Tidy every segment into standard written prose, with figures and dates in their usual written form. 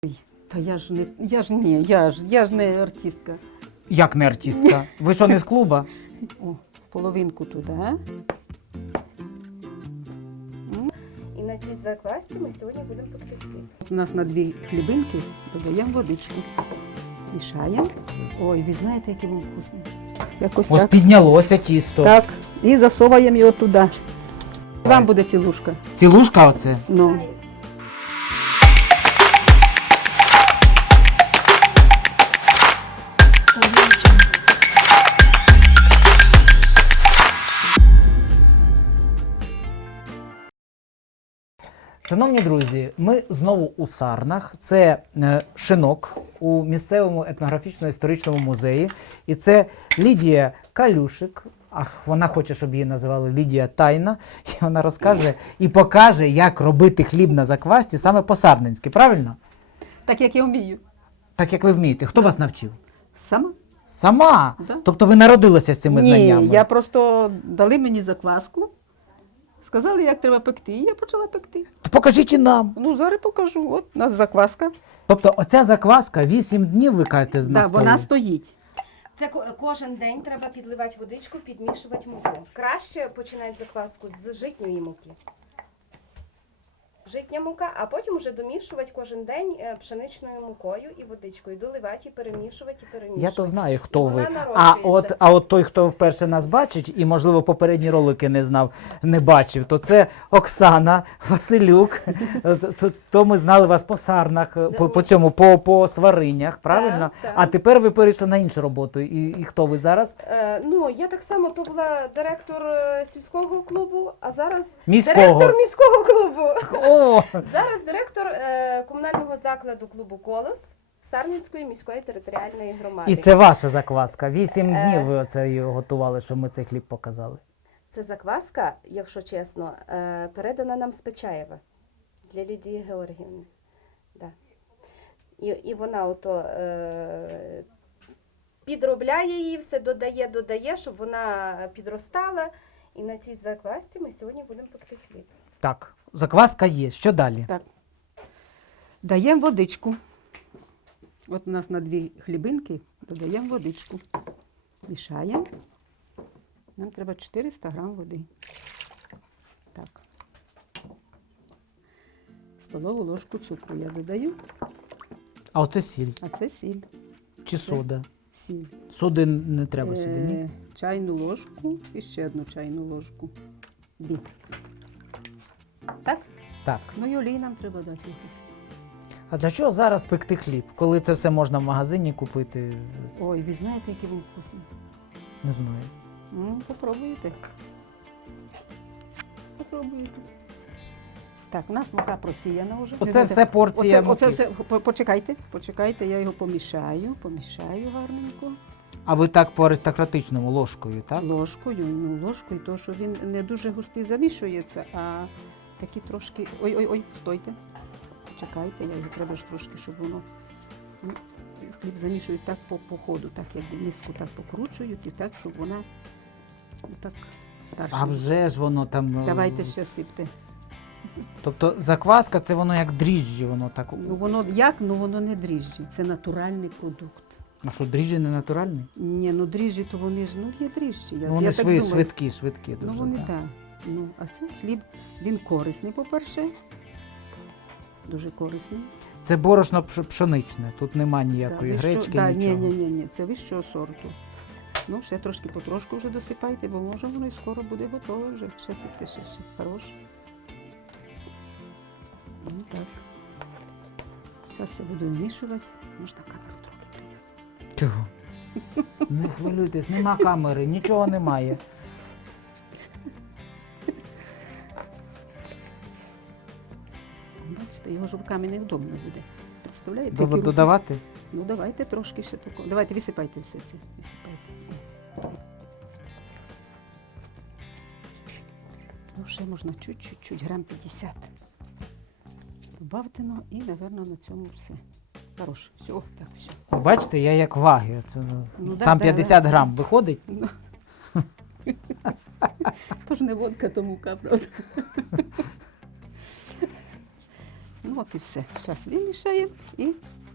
Та я ж не артистка. Як не артистка? Ви що, не з клуба? О, половинку туди. І на цій заквасці ми сьогодні будемо пекти хліб. У нас на 2 хлібинки додаємо водичку. Мішаємо. Ой, ви знаєте, який він вкусний. Якось Ось так. піднялося тісто. Так. І засовуємо його туди. Вам буде цілушка. Цілушка оце? Ну. Шановні друзі, ми знову у Сарнах. Це шинок у місцевому етнографічно-історичному музеї. І це Лідія Калюшик. Вона хоче, щоб її називали Лідія Тайна. І вона розкаже і покаже, як робити хліб на заквасці саме по-сарненськи. Правильно? Так, як я вмію. Так, як ви вмієте. Хто вас навчив? Сама? Сама? Да. Тобто ви народилися з цими знаннями? Ні, я просто дали мені закваску. Сказали, як треба пекти, і я почала пекти. То покажіть і нам. Ну, зараз покажу. От у нас закваска. Тобто оця закваска 8 днів, ви кажете, на Так, столі? вона стоїть. Це кожен день треба підливати водичку, підмішувати муку. Краще починати закваску з житньої муки. Житня мука, а потім вже домішувати кожен день пшеничною мукою і водичкою. Доливати, і перемішувати. Я то знаю, хто Вона ви. народжується. А от той, хто вперше нас бачить, і, можливо, попередні ролики не знав, не бачив, то це Оксана Василюк. То ми знали вас по Сарнах, по сваринях, правильно? Так. А тепер ви перейшли на іншу роботу. І хто ви зараз? Ну, я так само то була директор сільського клубу, а зараз Міського. директор міського клубу. О! Зараз директор комунального закладу клубу «Колос» Сарненської міської територіальної громади. І це ваша закваска. 8 днів ви оце її готували, щоб ми цей хліб показали. Це закваска, якщо чесно, передана нам з Печаєва для Лідії Георгіївни. Да. І вона ото підробляє її, все додає, щоб вона підростала. І на цій заквасці ми сьогодні будемо пекти хліб. Так, закваска є. Що далі? Так. Даємо водичку. От у нас на 2 хлібинки додаємо водичку. Мішаємо. Нам треба 400 грам води. Так. Столову ложку цукру я додаю, А оце сіль. а це сіль. Чи сода? Сіль. Соди не треба сюди, ні? Чайну ложку і ще одну чайну ложку. 2. Так? Так. Ну і олії нам треба дати якось. А для чого зараз пекти хліб, коли це все можна в магазині купити? Ой, ви знаєте, який він вкусний? Не знаю. Ну, попробуйте. Попробуйте. Так, у нас мука просіяна вже. Оце все порція муки. Почекайте, я його помішаю гарненько. А ви так по аристократичному ложкою, так? Ложкою, тому що він не дуже густий замішується, а такі трошки... Ой, стойте. Чекайте, я його треба ж трошки, щоб воно... Ну, хліб замішують так по ходу, так якби миску так покручують і так, щоб вона так старша. А вже ж воно там... Давайте ще сипте. Тобто закваска, це воно як дріжджі, воно так... Ну воно як? Ну воно не дріжджі, це натуральний продукт. А що, дріжджі не натуральні? Ні, ну дріжджі, то вони ж, ну є дріжджі. Ну, вони так думаю. швидкі Ну дуже. вони так. так. Ну, а цей хліб, він корисний, по-перше. Дуже корисний. Це борошно пшеничне, тут нема ніякої гречки, нічого. Ні, це вищого сорту. Ну, ще трошки потрошку вже досипайте, бо може воно і скоро буде готове вже. Ще сипте, ще. Хорош. Ну так. Зараз я буду вмішувати. Можна камеру трохи прийняти. Чого? Не хвилюйтесь, нема камери, нічого немає. Бачите, його ж руками невдобно буде. Представляєте? які руки? Додавати? Ну, давайте трошки ще такого. Давайте, висипайте все це. Висипайте. Ну, ще можна чуть-чуть, грам 50. Добавте, ну, і, напевно, на цьому все. Хорош. Все, так, все. Бачите, я як ваги. Це, Ну, там да, 50 грам виходить. Ну. То ж не водка, то мука, правда. Ну от і все. Зараз вимішаємо і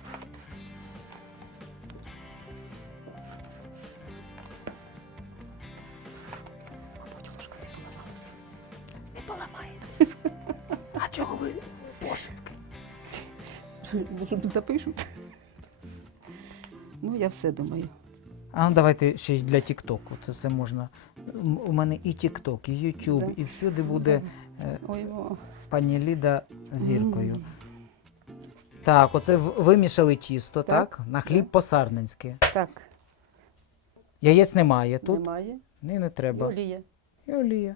Не поламається. А чого ви пошепки? може бути запишуть. Ну, я все думаю. А ну давайте ще й для Тіктоку. Це все можна. У мене і Тікток, і Ютуб, Да. і всюди буде Ой, о. пані Ліда зіркою. М. Так, оце вимішали тісто, так? Так, На хліб так. по-сарненськи. Так, Яєць немає тут. немає. Ні, не І треба. олія. І олія.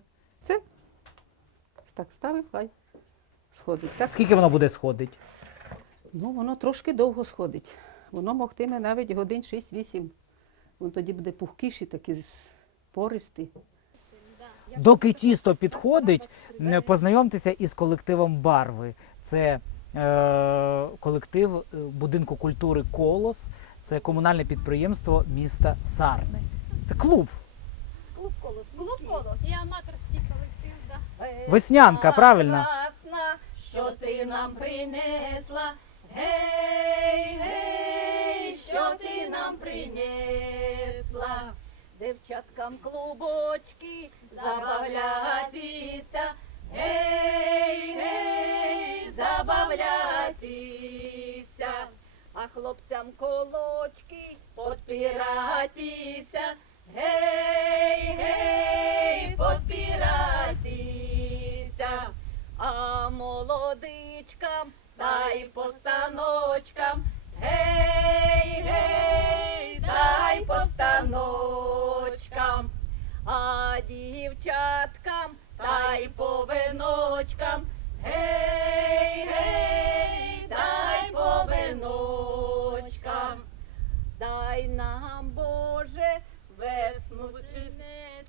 Так, ставив, хай сходить. Так? Скільки воно буде сходити? Ну, воно трошки довго сходить. Воно могтиме навіть годин 6-8. Він тоді буде пухкіший, такий пористий. Доки тісто підходить, познайомтеся із колективом Барви. Це колектив будинку культури Колос. Це комунальне підприємство міста Сарни. Це клуб. Клуб колос. Клуб «Колос». І аматорський колектив, да. Веснянка, правильно? Красна, що ти нам принесла. Гей, гей, що ти нам принесла. Дівчаткам клубочки забавлятися. Гей, гей, забавлятися. А хлопцям колочки подпиратися. Гей, гей, подпиратися. А молодичкам дай постаночкам. Гей, гей, дай постаночкам. А дівчаткам дай по виночкам. Гей, гей, дай по виночкам. Дай нам, Боже, весну принести.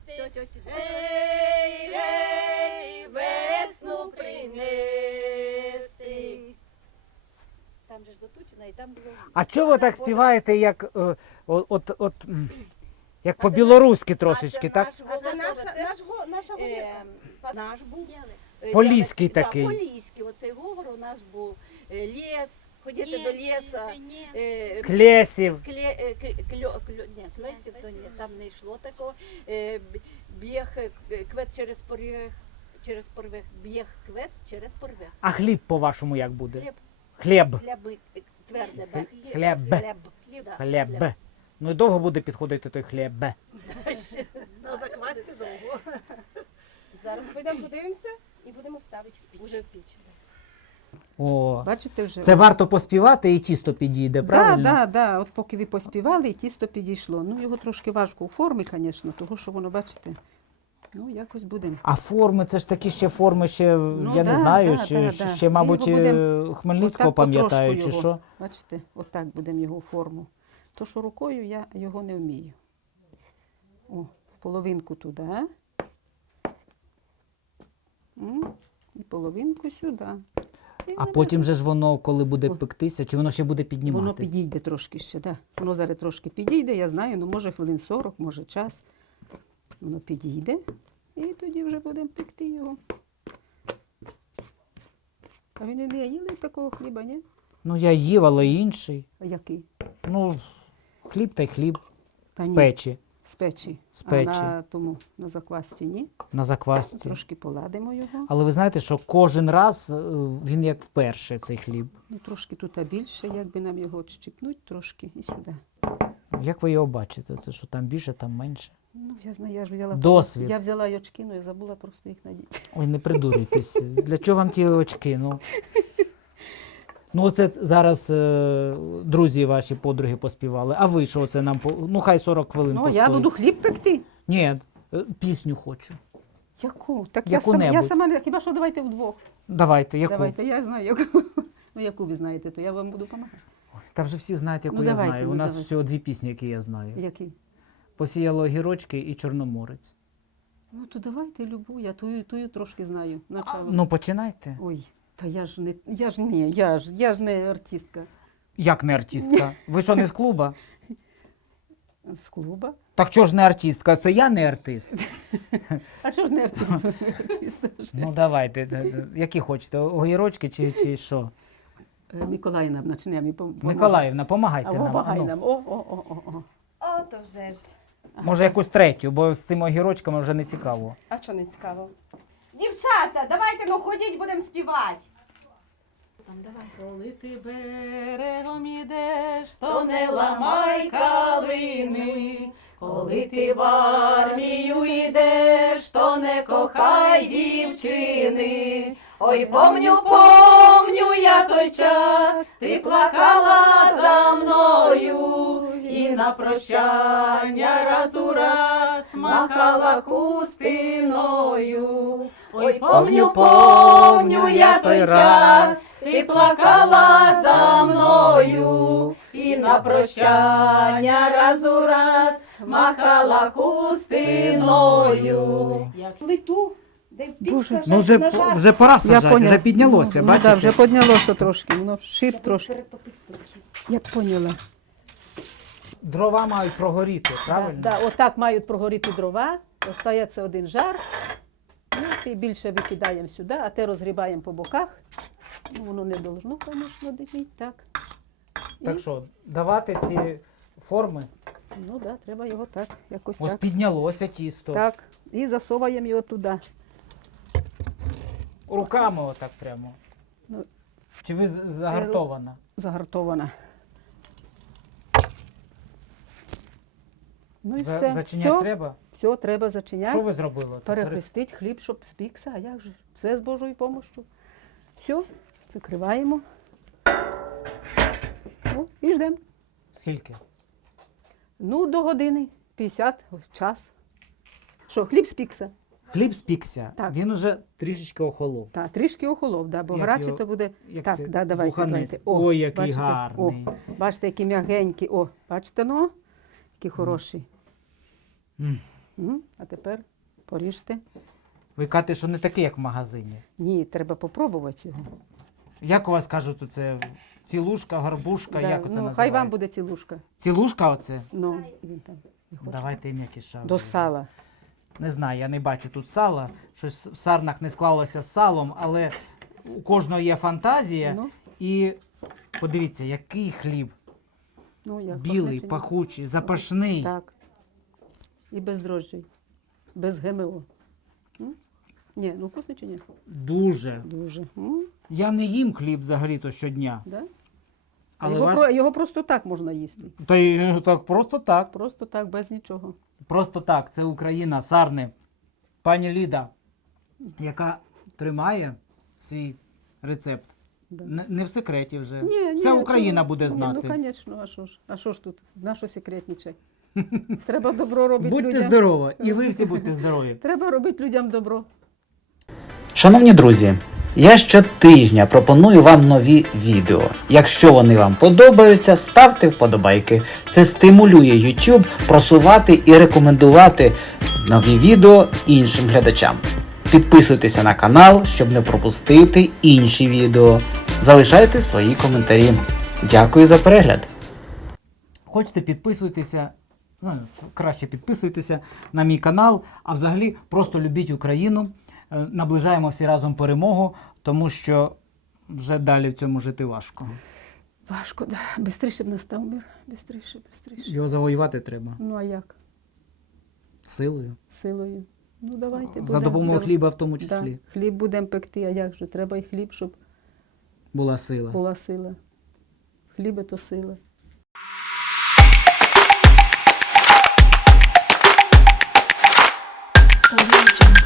Гей, гей, весну принеси. Там же ж дотучено, і там було. А чого ви так співаєте, як як по-білоруськи трошечки, так? А це наша говірка. Наш був. Поліський Да, такий. Поліський, оцей говор у нас був. Ліс, ходити до ліса. Клесів. Ні, клесів то ні, там не йшло такого. Біг, квет через порвих, біг, квет через порвих. А хліб, по-вашому, як буде? Хліб. Хліб. Хляби, тверде б. Хліб. Хліб. Ну і довго буде підходити той хліб. На заквасці довго. Зараз пойдемо подивимося і будемо ставити в піч. Уже в піч. О, Бачите вже? це варто поспівати і тісто підійде, правильно? Так, так. От поки ви поспівали, і тісто підійшло. Ну, його трошки важко у формі, звісно, того, що воно, бачите, ну, якось будемо. А форми, це ж такі ще форми, ще, я не да, знаю, да, ще, да. ще, мабуть, Ми його будемо Хмельницького отак потрошку пам'ятають, чи його. що? Бачите, отак будемо його у форму. То, що рукою я його не вмію. О, в половинку туди. І половинку сюди. І А воно потім же ж воно, коли буде О. пектися, чи воно ще буде Воно підніматися? підійде трошки ще, да. Воно зараз трошки підійде, я знаю, ну може хвилин 40, може час. Воно підійде і тоді вже будемо пекти його. А ви не їли такого хліба, ні? Ну, я їв, але інший. А який? Ну, хліб та й хліб Та з ні, печі, з печі. з печі. А на тому, на заквасці ні. на заквасці. Трошки поладимо його. Але ви знаєте, що кожен раз він як вперше, цей хліб. Ну, трошки тут більше, якби нам його відщипнуть трошки і сюди. Як ви його бачите? Це що там більше, там менше? Ну, я знаю, я ж взяла. Досвід. Я взяла й очки, але я забула просто їх надіти. Ой, не придурюйтесь. Для чого вам ті очки? Ну, оце зараз друзі ваші подруги поспівали. А ви що це нам? Ну, хай 40 хвилин Ну, постоїть. я буду хліб пекти. Ні, пісню хочу. Яку? Так Яку-небудь. я сама, хіба що давайте вдвох. Давайте, яку? Давайте, я знаю, яку. Ну, яку ви знаєте, то я вам буду допомагати. Та вже всі знають, яку Ну, я давайте, знаю. У ну, нас давайте. всього 2 пісні, які я знаю. Які? Посіяло огірочки і Чорноморець. Ну, то давайте любу, я тую трошки знаю. Начало. Ну, починайте. Ой, та я ж не артистка. Як не артистка? Ви що, не з клуба? З клуба. Так чого ж не артистка? Це я не артист. А що ж не артист? Ну давайте, які хочете, огірочки чи що? Миколаївна, почнемо. Миколаївна, помагайте нам. Помагай ану. нам. О. О, то вже ж. Може якусь третю, бо з цими огірочками вже не цікаво. А що не цікаво? Дівчата, давайте, ну ходіть, будемо співати. Там, давай. Коли ти берегом ідеш, то не ламай калини. Коли ти в армію йдеш, то не кохай дівчини. Ой, помню я той час, ти плакала за мною, і на прощання раз у раз махала хустиною. Ой, помню я той час, ти плакала за мною, і на прощання раз у раз махала хустиною. Як Плиту, де в піч Боже, Ну нажар. вже пора сажати, вже піднялося, Ну, бачите? так, вже піднялося трошки, воно шип Треба трошки. перетопити трохи. Я поняла. Дрова мають прогоріти, правильно? Да, отак мають прогоріти дрова, остається один жар. Ну, ти більше викидаємо сюди, а те розгрібаємо по боках. Ну, воно не должно, звісно, диміти, так. Так що, давати ці форми, Ну так, да, треба його так, якось ось так. піднялося тісто. Так, і засовуємо його туди. Руками отак прямо. Ну, Чи ви загартована? Загартована. Ну і все. Зачиняти все, треба? все, треба зачиняти. Що ви зробили? Це Перехрестить хліб, щоб спікся, а як же? Все з Божою допомогою. Все, закриваємо. О, і ждемо. Скільки? Ну, до години, 50, час. Що, хліб спікся? Хліб спікся, Так. він уже трішечки охолов. Так, трішки охолов, да, бо Як гаряче його- то буде. Як Так, це? да, давайте, Буханець. давайте. Ой, який бачите? гарний. О, бачите, який м'ягенький. О, бачите, ну, який хороший. М. А тепер поріжте. Ви кажете, що не такий, як в магазині. Ні, треба попробувати його. Як у вас кажуть, це цілушка, горбушка, Да, як оце ну, називається? хай вам буде цілушка. Цілушка оце? Ну, він там не хоче. Давайте м'якіша. До сала. Не знаю, я не бачу тут сала. Щось в сарнах не склалося з салом, але у кожного є фантазія. Ну, І подивіться, який хліб. ну, як Білий, пахне чи ні? пахучий, запашний. Так. І без дрожжей. Без ГМО. Ні, ну вкусний чи ні? Дуже. Дуже. Я не їм хліб взагалі-то щодня. Да? Але Його просто так можна їсти. Та й так, просто так. Просто так, без нічого. Просто так. Це Україна, Сарни. Пані Ліда, яка тримає свій рецепт. Да. Не в секреті вже. Ні, Вся ні, Україна чого? буде Ні, знати. ну, звісно, а що ж? А що ж тут? На що секретничать? Треба добро робити Будьте людям. здорові. І ви всі будьте здорові. Треба робити людям добро. Шановні друзі, я щотижня пропоную вам нові відео. Якщо вони вам подобаються, ставте вподобайки. Це стимулює YouTube просувати і рекомендувати нові відео іншим глядачам. Підписуйтеся на канал, щоб не пропустити інші відео. Залишайте свої коментарі. Дякую за перегляд! Хочете, підписуйтеся. Ну, краще підписуйтеся на мій канал, а взагалі просто любіть Україну. Наближаємо всі разом перемогу, тому що вже далі в цьому жити важко. Важко, да. Бистріше б настав мир. Бистріше. Його завоювати треба Ну а як? силою. Силою. Ну давайте. За допомогою хліба в тому числі Да. Хліб будемо пекти, а як же? Треба і хліб, щоб була сила. була сила. Хліб – то сила. Audio Jungle.